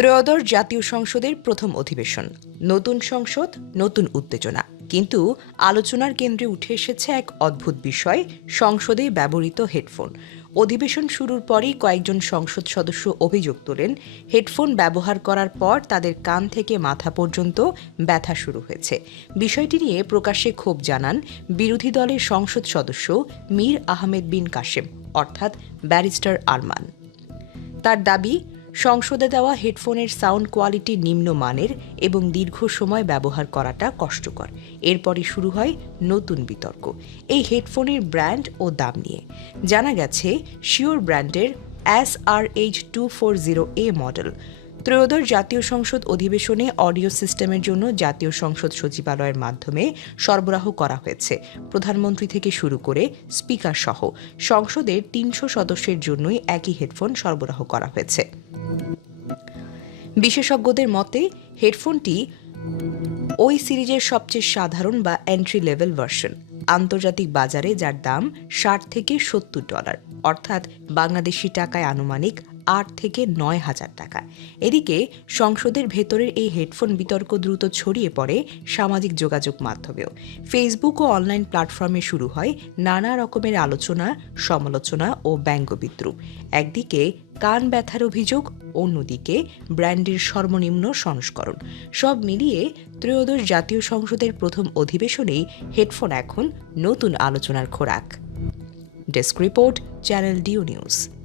ত্রয়োদশ জাতীয় সংসদের প্রথম অধিবেশন। নতুন সংসদ, নতুন উত্তেজনা। কিন্তু আলোচনার কেন্দ্রে উঠে এসেছে এক অদ্ভুত বিষয়, সংসদে ব্যবহৃত হেডফোন। অধিবেশন শুরুর পরই কয়েকজন সংসদ সদস্য অভিযোগ তোলেন, হেডফোন ব্যবহার করার পর তাদের কান থেকে মাথা পর্যন্ত ব্যথা শুরু হয়েছে। বিষয়টি নিয়ে প্রকাশ্যে ক্ষোভ জানান বিরোধী দলের সংসদ সদস্য মীর আহমেদ বিন কাশেম, অর্থাৎ ব্যারিস্টার আরমান। তার দাবি, সংসদে দেওয়া হেডফোনের সাউন্ড কোয়ালিটি নিম্নমানের এবং দীর্ঘ সময় ব্যবহার করাটা কষ্টকর। এরপরই শুরু হয় নতুন বিতর্ক এই হেডফোনের ব্র্যান্ড ও দাম নিয়ে। জানা গেছে, শিওর ব্র্যান্ডের SRH240A মডেল ত্রয়োদশ জাতীয় সংসদ অধিবেশনে অডিও সিস্টেমের জন্য জাতীয় সংসদ সচিবালয়ের মাধ্যমে সরবরাহ করা হয়েছে। প্রধানমন্ত্রী থেকে শুরু করে স্পিকার সহ সংসদের ৩০০ সদস্যের জন্যই একই হেডফোন সরবরাহ করা হয়েছে। বিশেষজ্ঞদের মতে, হেডফোনটি ওই সিরিজের সবচেয়ে সাধারণ বা এন্ট্রি লেভেল ভার্সন। আন্তর্জাতিক বাজারে যার দাম $60 থেকে $70, অর্থাৎ বাংলাদেশি টাকায় আনুমানিক ৮ থেকে ৯ হাজার টাকা। এদিকে সংসদের ভেতরের এই হেডফোন বিতর্ক দ্রুত ছড়িয়ে পড়ে সামাজিক যোগাযোগ মাধ্যমেও। ফেসবুক ও অনলাইন প্ল্যাটফর্মে শুরু হয় নানা রকমের আলোচনা, সমালোচনা ও ব্যঙ্গবিদ্রুপ। একদিকে কান ব্যথার অভিযোগ, অন্যদিকে ব্র্যান্ডের সর্বনিম্ন সংস্করণ। সব মিলিয়ে ত্রয়োদশ জাতীয় সংসদের প্রথম অধিবেশনেই হেডফোন এখন নতুন আলোচনার খোরাক। ডেস্ক রিপোর্ট, চ্যানেল ডিও নিউজ।